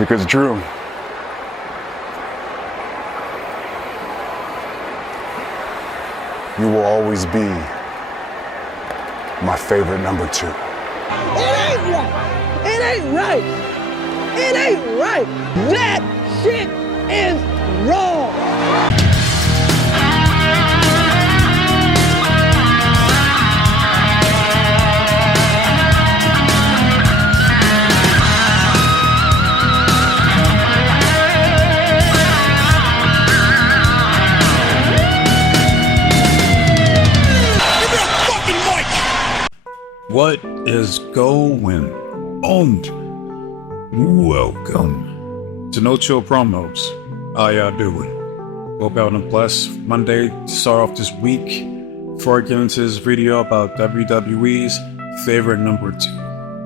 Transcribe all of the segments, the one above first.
Because Drew, you will always be my favorite number 2. It ain't right. It ain't right. It ain't right. That shit is wrong. What is going on? Welcome to No Chill Promos. How y'all doing? Hope y'all having a blessed Monday to start off this week. Before I get into this video about WWE's favorite number 2,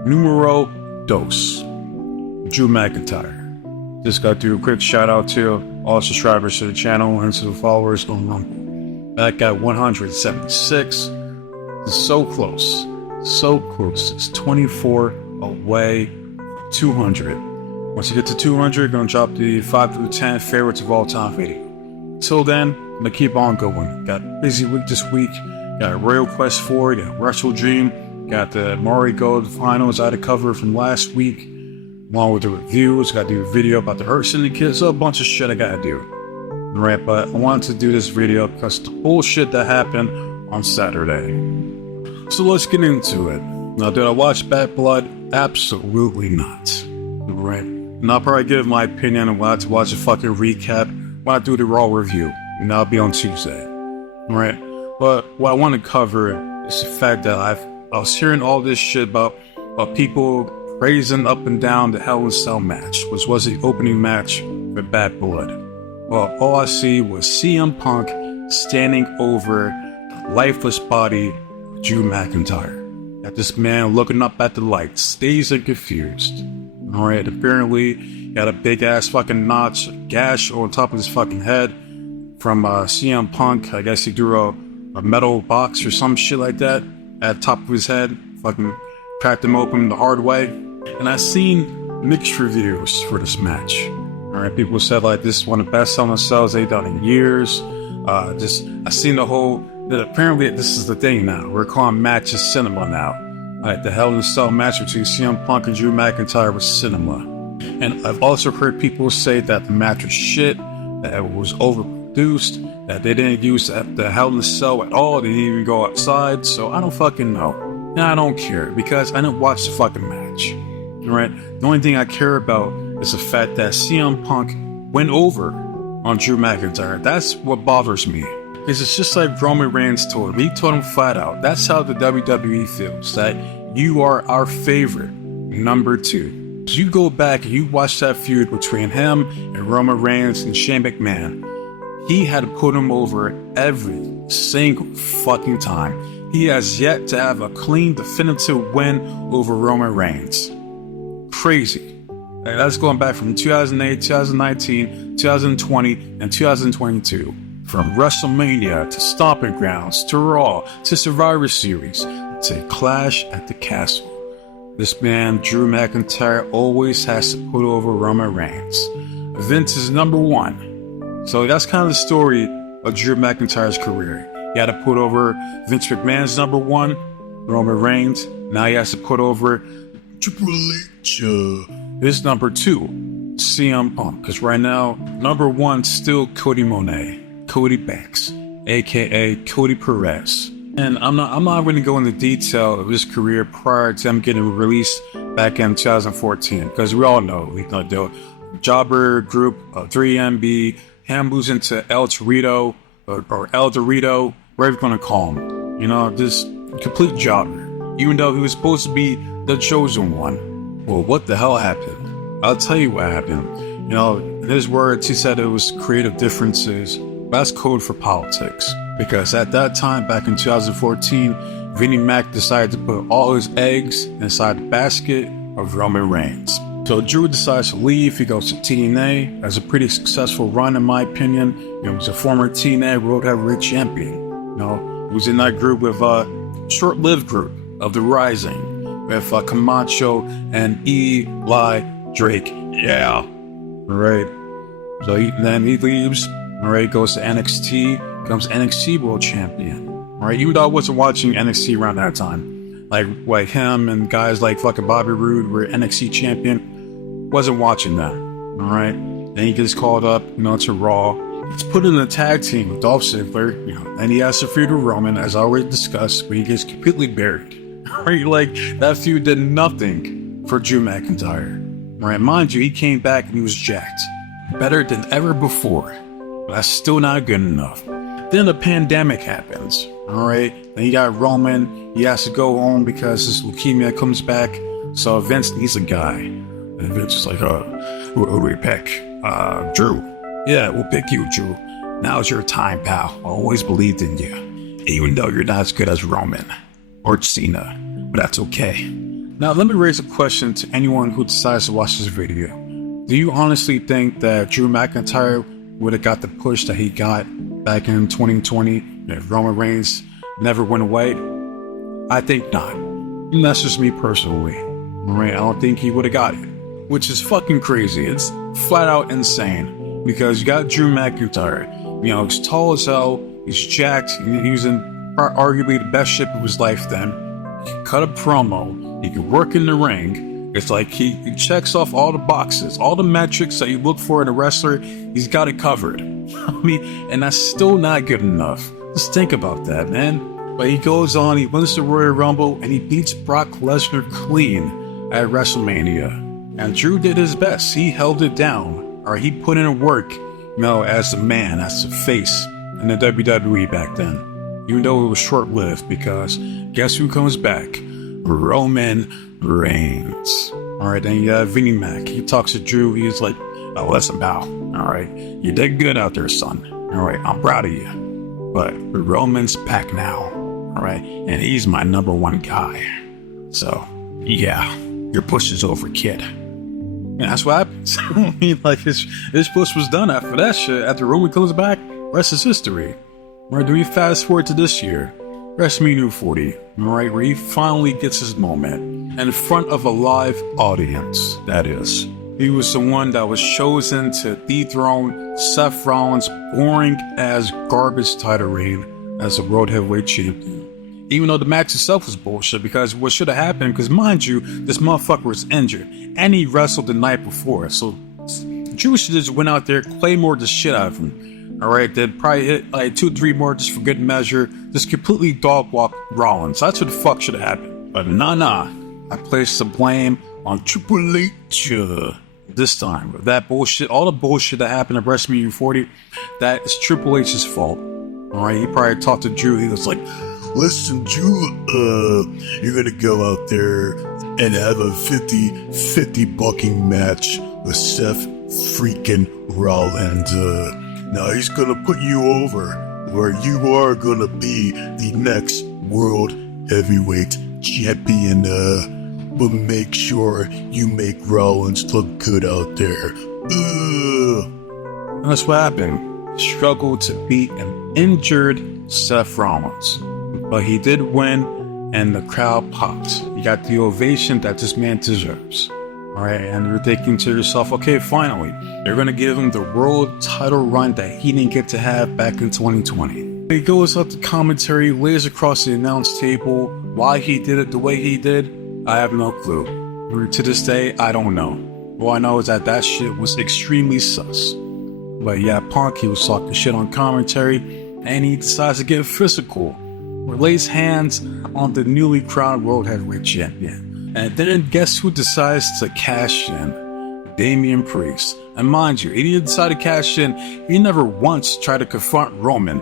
Numero Dos Drew McIntyre. Just got to do a quick shout out to all subscribers to the channel and to the followers on Rumble. Back at 176. So close. So close. It's 24 away from 200. Once you get to 200, gonna drop the 5 through 10 favorites of all time video. Till then, I'm gonna keep on going. Got a busy week this week. Got Royal Quest 4, got Wrestle Dream, got the Maury Gold finals I had to cover from last week, along with the reviews. Got to do a video about the Hurt Syndicate. So a bunch of shit I gotta do. Alright, but I wanted to do this video because the bullshit that happened on Saturday. So let's get into it. Now, did I watch Bad Blood? Absolutely not. Right? And I'll probably give my opinion and we'll have to watch a fucking recap when I do the Raw review. And that'll be on Tuesday. Right? But what I want to cover is the fact that I was hearing all this shit about people praising up and down the Hell in a Cell match, which was the opening match for Bad Blood. Well, all I see was CM Punk standing over the lifeless body Drew McIntyre. Got this man looking up at the lights, dazed and confused. Alright, apparently he had a big ass fucking gash on top of his fucking head from CM Punk. I guess he threw a metal box or some shit like that at the top of his head. Fucking cracked him open the hard way. And I seen mixed reviews for this match. Alright, people said like this is one of the best selling cells they've done in years. I seen the whole. Apparently, this is the thing now. We're calling matches cinema now. Like the Hell in a Cell match between CM Punk and Drew McIntyre was cinema. And I've also heard people say that the match was shit, that it was overproduced, that they didn't use the Hell in a Cell at all. They didn't even go outside. So I don't fucking know. And I don't care because I didn't watch the fucking match. Alright? The only thing I care about is the fact that CM Punk went over on Drew McIntyre. That's what bothers me. Because it's just like Roman Reigns told him. He told him flat out. That's how the WWE feels. That you are our favorite number 2. So you go back and you watch that feud between him and Roman Reigns and Shane McMahon. He had to put him over every single fucking time. He has yet to have a clean, definitive win over Roman Reigns. Crazy. And that's going back from 2008, 2019, 2020, and 2022. From WrestleMania to Stomping Grounds to Raw to Survivor Series to Clash at the Castle. This man, Drew McIntyre, always has to put over Roman Reigns. Vince is number 1. So that's kind of the story of Drew McIntyre's career. He had to put over Vince McMahon's number 1, Roman Reigns. Now he has to put over Triple H, his number 2, CM Punk. Because right now, number 1 still Cody Banks, aka Cody Perez. And I'm not going to go into detail of his career prior to him getting released back in 2014, because we all know the Jobber group, 3MB, him losing to El Torito or El Dorito, whatever you're going to call him. You know, just complete jobber. Even though he was supposed to be the chosen one. Well, what the hell happened? I'll tell you what happened. You know, in his words, he said it was creative differences. That's code for politics. Because at that time, back in 2014, Vinnie Mac decided to put all his eggs inside the basket of Roman Reigns. So Drew decides to leave. He goes to TNA. Has a pretty successful run, in my opinion. He was a former TNA World Heavyweight Champion. You know, he was in that group with short-lived group of The Rising with Camacho and Eli Drake Yeah. All right. So then he leaves. All right, goes to NXT, becomes NXT World Champion. All right, even though I wasn't watching NXT around that time, like him and guys like fucking Bobby Roode were NXT champion, wasn't watching that. All right, then he gets called up, to Raw. He's put in a tag team with Dolph Ziggler, and he has to feud with Roman, as I already discussed, but he gets completely buried. All right, like that feud did nothing for Drew McIntyre. All right, mind you, he came back and he was jacked, better than ever before. But that's still not good enough. Then the pandemic happens. All right. Then you got Roman. He has to go home because his leukemia comes back. So Vince needs a guy. And Vince is like, who do we pick? Drew. Yeah, we'll pick you, Drew. Now's your time, pal. I always believed in you. Even though you're not as good as Roman or Cena. But that's okay. Now, let me raise a question to anyone who decides to watch this video. Do you honestly think that Drew McIntyre would have got the push that he got back in 2020 if Roman Reigns never went away? I think not. And that's just me personally. Right? I don't think he would have got it. Which is fucking crazy. It's flat out insane. Because you got Drew McIntyre. He's tall as hell. He's jacked. He was in arguably the best shape of his life then. He could cut a promo. He could work in the ring. It's like he checks off all the boxes, all the metrics that you look for in a wrestler. He's got it covered. And that's still not good enough. Just think about that, man. But he goes on, he wins the Royal Rumble, and he beats Brock Lesnar clean at WrestleMania. And Drew did his best. He held it down, or he put in work, as a man, as a face in the WWE back then. Even though it was short-lived, because guess who comes back? Roman Reigns. All right, then you have Vinnie Mac. He talks to Drew. He's like, oh, listen, pal. All right, you did good out there, son. All right, I'm proud of you. But Roman's back now. All right, and he's my number one guy. So, yeah, your push is over, kid. And that's what happens. His push was done after that shit. After Roman comes back, rest is history. All right, do we fast forward to this year? WrestleMania 40, all right, where he finally gets his moment in front of a live audience, that is. He was the one that was chosen to dethrone Seth Rollins' boring-ass garbage title reign as a World Heavyweight Champion. Even though the match itself was bullshit, because what should have happened, because mind you, this motherfucker was injured, and he wrestled the night before, so Drew should just went out there, claymored the shit out of him. All right, they'd probably hit like 2-3 more just for good measure. Just completely dog walk Rollins. That's what the fuck should have happened. But nah. I placed the blame on Triple H this time. But that bullshit, all the bullshit that happened at WrestleMania 40, that is Triple H's fault. All right, he probably talked to Drew. He was like, listen, Drew, you're going to go out there and have a 50-50 bucking match with Seth freaking Rollins. Now he's gonna put you over where you are gonna be the next World Heavyweight Champion, but make sure you make Rollins look good out there. And that's what happened. Struggled to beat an injured Seth Rollins. But he did win, and the crowd popped. He got the ovation that this man deserves. Alright, and you're thinking to yourself, okay, finally, they're going to give him the world title run that he didn't get to have back in 2020. He goes up to commentary, lays across the announce table. Why he did it the way he did, I have no clue. To this day, I don't know. All I know is that shit was extremely sus. But yeah, Punk, he was talking shit on commentary, and he decides to get physical. Lays hands on the newly crowned World Heavyweight Champion. And then guess who decides to cash in? Damian Priest. And mind you, he didn't decide to cash in. He never once tried to confront Roman.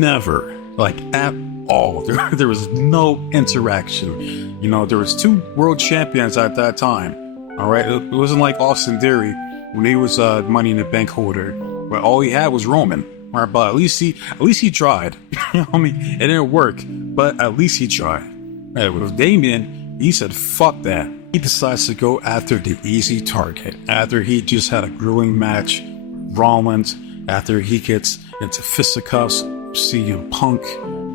Never. Like, at all. There was no interaction. There was 2 world champions at that time. All right? It wasn't like Austin Theory when he was Money in the Bank holder. But all he had was Roman. All right, but at least he tried. It didn't work, but at least he tried. And with Damian, he said, fuck that. He decides to go after the easy target. After he just had a grueling match, Rollins, after he gets into fisticuffs, CM Punk,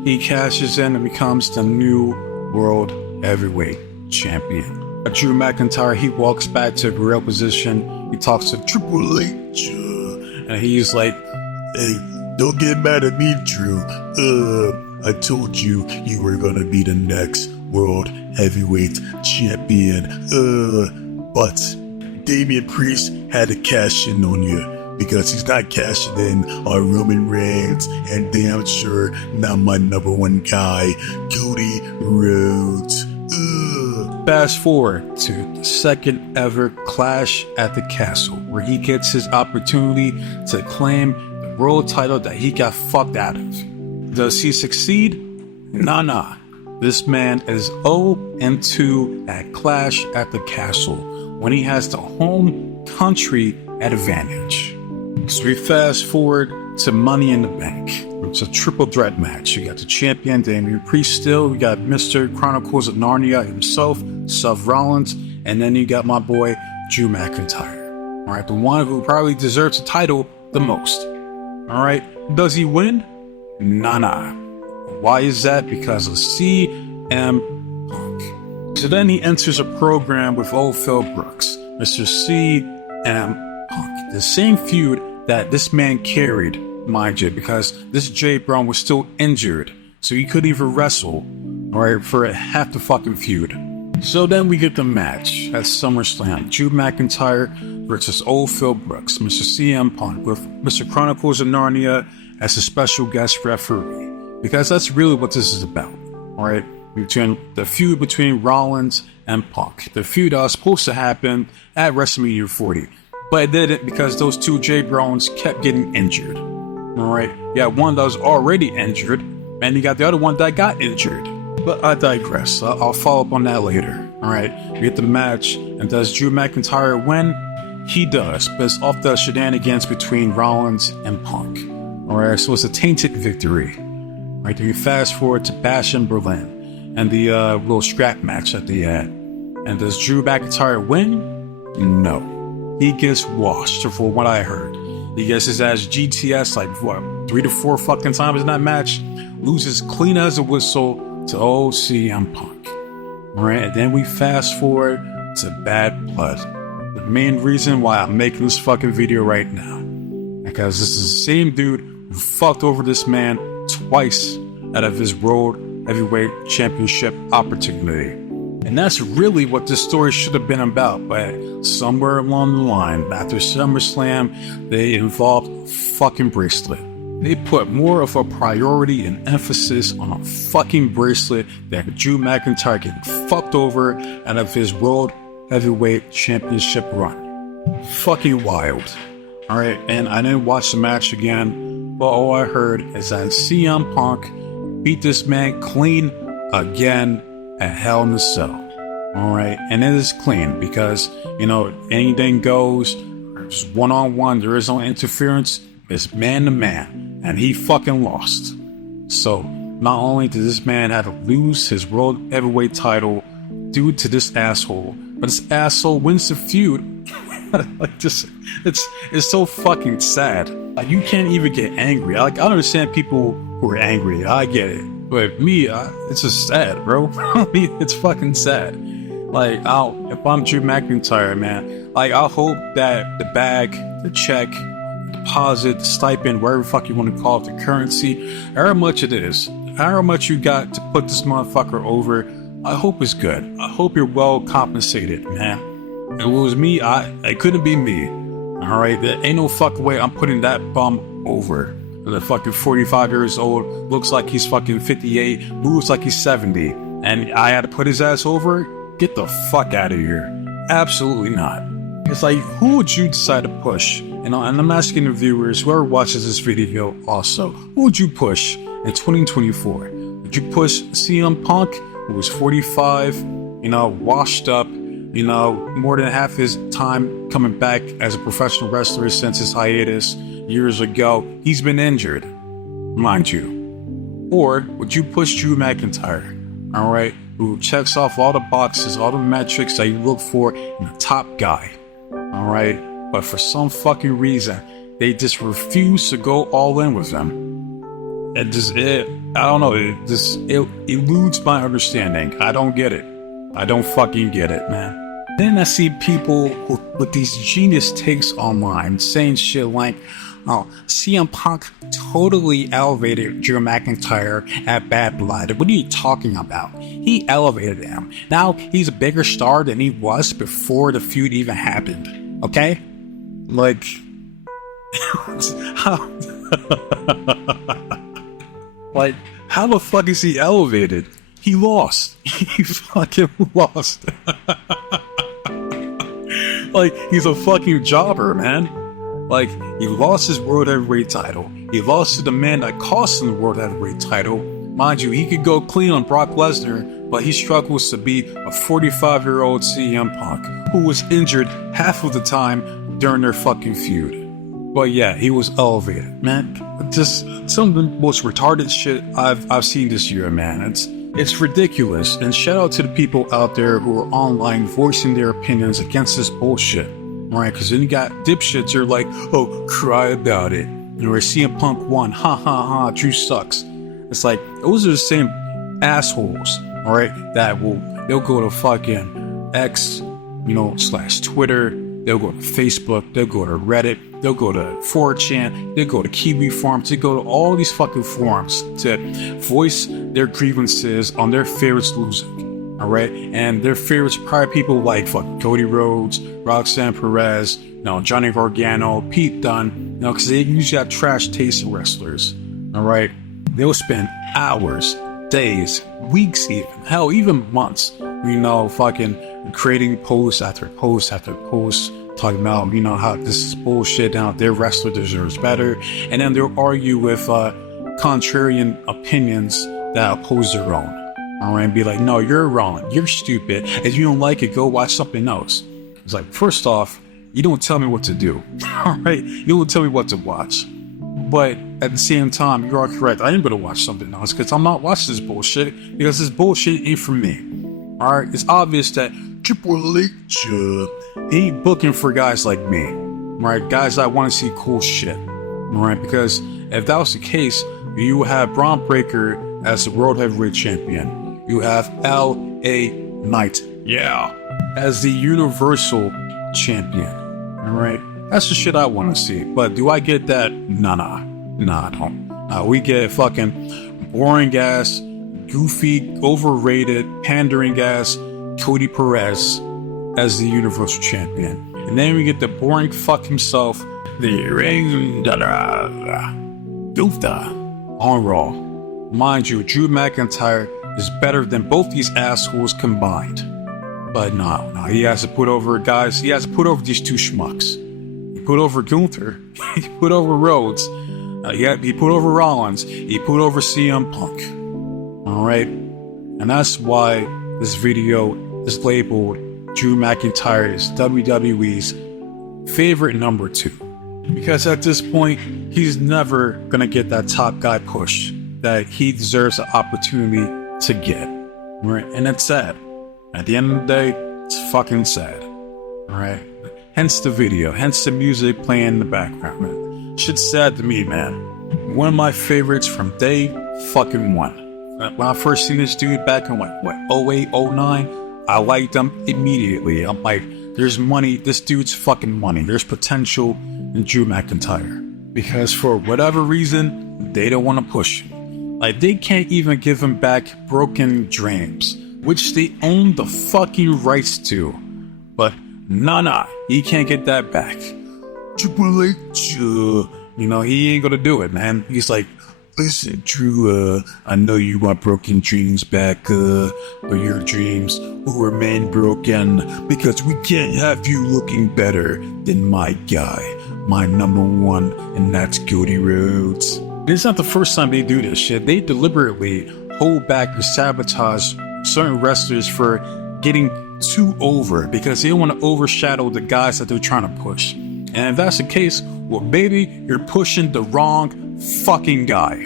he cashes in and becomes the new World Heavyweight Champion. Drew McIntyre, he walks back to a gorilla position. he talks to Triple H, and he's like, "Hey, don't get mad at me, Drew. I told you were gonna be the next World Heavyweight Champion. But Damian Priest had to cash in on you because he's not cashing in on Roman Reigns, and damn sure not my number one guy, Cody Rhodes." Fast forward to the second ever Clash at the Castle, where he gets his opportunity to claim the world title that he got fucked out of. Does he succeed? Nah. This man is 0-2 at Clash at the Castle when he has the home country advantage. So we fast forward to Money in the Bank. It's a triple threat match. You got the champion, Damian Priest still. You got Mr. Chronicles of Narnia himself, Seth Rollins. And then you got my boy, Drew McIntyre. All right, the one who probably deserves the title the most. All right, does he win? Nah. Why is that? Because of CM Punk. So then he enters a program with old Phil Brooks, Mr. CM Punk. The same feud that this man carried, mind you, because this Jay Brown was still injured, so he couldn't even wrestle, alright, for half the fucking feud. So then we get the match at SummerSlam. Drew McIntyre versus old Phil Brooks, Mr. CM Punk, with Mr. Chronicles of Narnia as a special guest referee. Because that's really what this is about, alright? Between the feud between Rollins and Punk. The feud that was supposed to happen at WrestleMania 40. But it didn't because those two J Browns kept getting injured. Alright? You got one that was already injured, and you got the other one that got injured. But I digress. I'll follow up on that later. Alright? We get the match, and does Drew McIntyre win? He does, but it's off the shenanigans between Rollins and Punk. Alright, so it's a tainted victory. Right, then you fast forward to Bash in Berlin and the little scrap match that they had. And does Drew McIntyre win? No. He gets washed, for what I heard. He gets his ass GTS like, 3 to 4 fucking times in that match. Loses clean as a whistle to old CM Punk. Right, and then we fast forward to Bad Blood. The main reason why I'm making this fucking video right now. Because this is the same dude who fucked over this man twice out of his World Heavyweight Championship opportunity. And that's really what this story should have been about, but somewhere along the line, after SummerSlam, they involved a fucking bracelet. They put more of a priority and emphasis on a fucking bracelet than Drew McIntyre getting fucked over out of his World Heavyweight Championship run. Fucking wild. Alright, and I didn't watch the match again, but all I heard is that CM Punk beat this man clean again at Hell in a Cell. Alright, and it is clean because, anything goes. It's one-on-one, there is no interference. It's man to man, and he fucking lost. So, not only did this man have to lose his World Heavyweight title due to this asshole, but this asshole wins the feud. It's so fucking sad. Like, you can't even get angry. I understand people who are angry. I get it. But me, it's just sad, bro. It's fucking sad. Like, if I'm Drew McIntyre, man, like, I hope that the bag, the check, deposit, the stipend, whatever the fuck you want to call it, the currency, however much it is, however much you got to put this motherfucker over, I hope it's good. I hope you're well compensated, man. If it was me, it couldn't be me. Alright, there ain't no fucking way I'm putting that bum over. The fucking 45 years old, looks like he's fucking 58, moves like he's 70, and I had to put his ass over? Get the fuck out of here. Absolutely not. It's like, who would you decide to push? And I'm asking the viewers, whoever watches this video also, who would you push in 2024? Would you push CM Punk, who was 45, washed up, more than half his time coming back as a professional wrestler since his hiatus years ago? He's been injured, mind you. Or would you push Drew McIntyre, alright, who checks off all the boxes, all the metrics that you look for in a top guy, alright? But for some fucking reason, they just refuse to go all in with them. I don't know, it eludes my understanding. I don't get it. I don't fucking get it, man. Then I see people with these genius takes online saying shit like, oh, CM Punk totally elevated Drew McIntyre at Bad Blood. What are you talking about? He elevated him. Now he's a bigger star than he was before the feud even happened. Okay? Like, how? Like, how the fuck is he elevated? He lost. He fucking lost. Like, he's a fucking jobber, man. Like, he lost his World Heavyweight title. He lost to the man that cost him the World Heavyweight title. Mind you, he could go clean on Brock Lesnar, but he struggles to beat a 45-year-old CM Punk, who was injured half of the time during their fucking feud. But yeah, he was elevated, man. Just some of the most retarded shit I've seen this year, man. It's ridiculous. And shout out to the people out there who are online voicing their opinions against this bullshit. Right? Because then you got dipshits who are like, oh, cry about it. Or CM Punk won. Ha ha ha. Drew sucks. It's like, those are the same assholes, alright? They'll go to fucking X, / Twitter. They'll go to Facebook. They'll go to Reddit. They'll go to 4chan. They'll go to Kiwi Forums. They go to all these fucking forums to voice their grievances on their favorites losing. Alright? And their favorites are probably people like fucking Cody Rhodes, Roxanne Perez, Johnny Gargano, Pete Dunne, because they usually have trash taste wrestlers. Alright? They'll spend hours, days, weeks even, hell, even months, fucking creating post after post after post, talking about, how this is bullshit, now their wrestler deserves better, and then they'll argue with contrarian opinions that oppose their own. Alright, and be like, no, you're wrong, you're stupid, if you don't like it, go watch something else. It's like, first off, you don't tell me what to do, alright? You don't tell me what to watch. But at the same time, you are correct, I am going to watch something else, because I'm not watching this bullshit, because this bullshit ain't for me. Alright, it's obvious that Triple H ain't booking for guys like me. Right, guys that want to see cool shit. Alright, because if that was the case, you would have Braun Breaker as the World Heavyweight Champion. You have L.A. Knight, as the Universal Champion. Alright, that's the shit I want to see. But do I get that? Nah, I don't. We get fucking boring ass, goofy, overrated, pandering ass Cody Perez as the Universal Champion. And then we get the boring fuck himself, the Ring Doofda on Raw. Mind you, Drew McIntyre is better than both these assholes combined. But no, he has to put over guys, he has to put over these two schmucks. He put over Gunther, he put over Rhodes, he put over Rollins, he put over CM Punk. Alright? And that's why this video is labeled Drew McIntyre is WWE's favorite number 2. Because at this point, he's never gonna get that top guy push that he deserves the opportunity to get. Right? And it's sad. At the end of the day, it's fucking sad. Alright? Hence the video, hence the music playing in the background. Shit's sad to me, man. One of my favorites from day fucking one. When I first seen this dude back in 08, 09, I liked him immediately. I'm like, there's money, this dude's fucking money. There's potential in Drew McIntyre. Because for whatever reason, they don't want to push him. Like, they can't even give him back Broken Dreams, which they own the fucking rights to. But nah, he can't get that back. Triple H, he ain't gonna do it, man. He's like, listen, Drew, I know you want Broken Dreams back, but your dreams will remain broken because we can't have you looking better than my guy, my number 1, and that's Cody Rhodes. It's not the first time they do this shit. They deliberately hold back or sabotage certain wrestlers for getting too over because they don't want to overshadow the guys that they're trying to push. And if that's the case, well, baby, you're pushing the wrong fucking guy.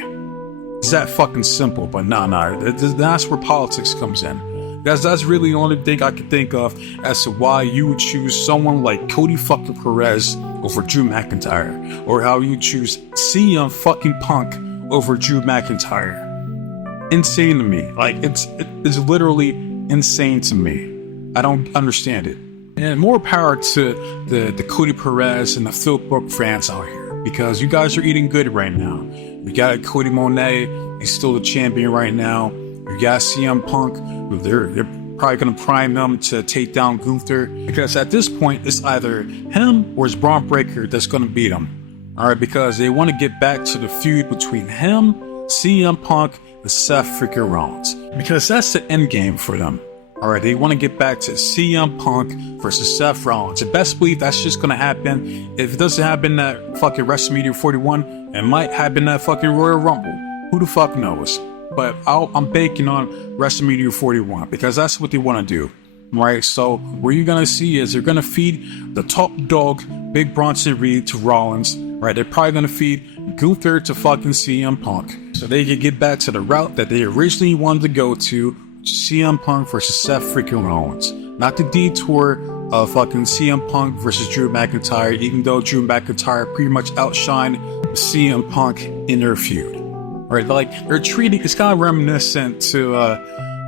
It's that fucking simple. But nah, that's where politics comes in. That's really the only thing I can think of as to why you would choose someone like Cody fucking Perez over Drew McIntyre, or how you choose CM fucking Punk over Drew McIntyre. Insane to me. Like, it's literally insane to me. I don't understand it. And more power to the Cody Perez and the Phil Brook fans out here, because you guys are eating good right now. You got Cody Monet, he's still the champion right now. You got CM Punk, they're probably going to prime them to take down Gunther, because at this point, it's either him or it's Braun Breaker that's going to beat him. All right, because they want to get back to the feud between him, CM Punk, and Seth freaking Rollins, because that's the end game for them. All right, they want to get back to CM Punk versus Seth Rollins. And best believe that's just going to happen. If it doesn't happen at fucking WrestleMania 41, it might happen at fucking Royal Rumble. Who the fuck knows? But I'm banking on WrestleMania 41, because that's what they want to do. Right? So what you're going to see is they're going to feed the top dog, Big Bronson Reed, to Rollins. Right? They're probably going to feed Gunther to fucking CM Punk, so they can get back to the route that they originally wanted to go to, CM Punk versus Seth freaking Rollins. Not the detour of fucking CM Punk versus Drew McIntyre, even though Drew McIntyre pretty much outshined CM Punk in their feud. Right? Like, they're treating, it's kind of reminiscent to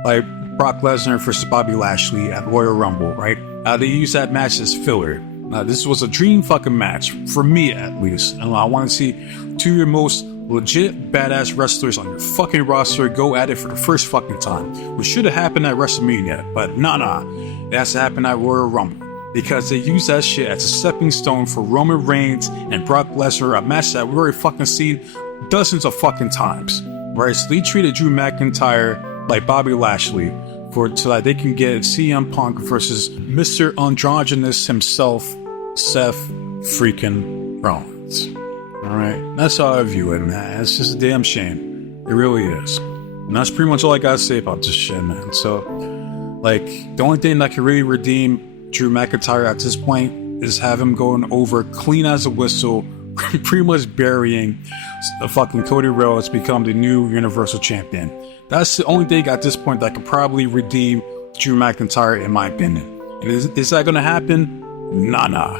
like Brock Lesnar versus Bobby Lashley at Royal Rumble, right? They use that match as filler. This was a dream fucking match, for me at least. And I want to see two of your most legit badass wrestlers on your fucking roster go at it for the first fucking time, which should have happened at WrestleMania, but nah, it has to happen at Royal Rumble, because they use that shit as a stepping stone for Roman Reigns and Brock Lesnar, a match that we've already fucking seen dozens of fucking times, right? So they treated Drew McIntyre like Bobby Lashley so that they can get CM Punk versus Mr. Androgynous himself, Seth freaking Rollins. Alright, that's how I view it, man. It's just a damn shame. It really is. And that's pretty much all I gotta say about this shit, man. So, like, the only thing that can really redeem Drew McIntyre at this point is have him going over clean as a whistle, pretty much burying the fucking Cody Rhodes, become the new Universal Champion. That's the only thing at this point that could probably redeem Drew McIntyre, in my opinion. And is that gonna happen? Nah.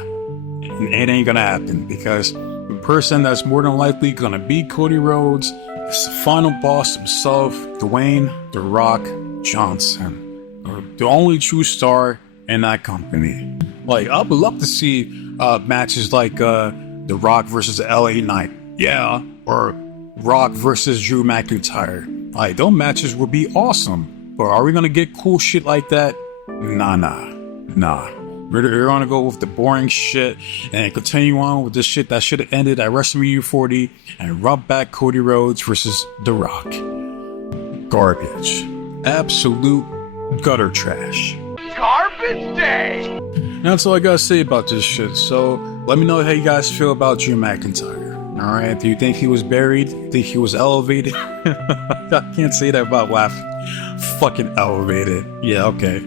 It ain't gonna happen, because the person that's more than likely gonna beat Cody Rhodes is the final boss himself, Dwayne "The Rock" Johnson, the only true star in that company. Like, I would love to see matches like The Rock versus LA Knight, yeah, or Rock versus Drew McIntyre. Like, those matches would be awesome. But are we gonna get cool shit like that? Nah. We're gonna go with the boring shit and continue on with this shit that should have ended at WrestleMania 40 and rub back Cody Rhodes versus The Rock. Garbage. Absolute gutter trash. Garbage day! And that's all I gotta say about this shit. So let me know how you guys feel about Drew McIntyre. Alright, do you think he was buried? Do you think he was elevated? I can't say that about laughing. Fucking elevated. Yeah, okay.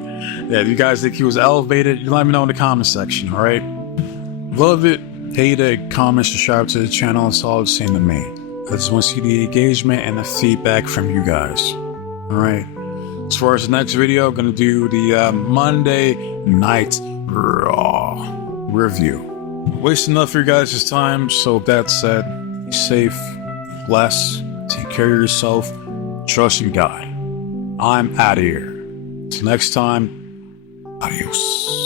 Yeah, if you guys think he was elevated, you let me know in the comment section, alright? Love it, hate it, comments, subscribe to the channel, it's all the same to me. I just want to see the engagement and the feedback from you guys. Alright? As far as the next video, I'm going to do the Monday Night Raw review. Wasting enough of your guys' time, so with that said, be safe, bless, take care of yourself, trust in God. I'm out of here. Till next time, adios.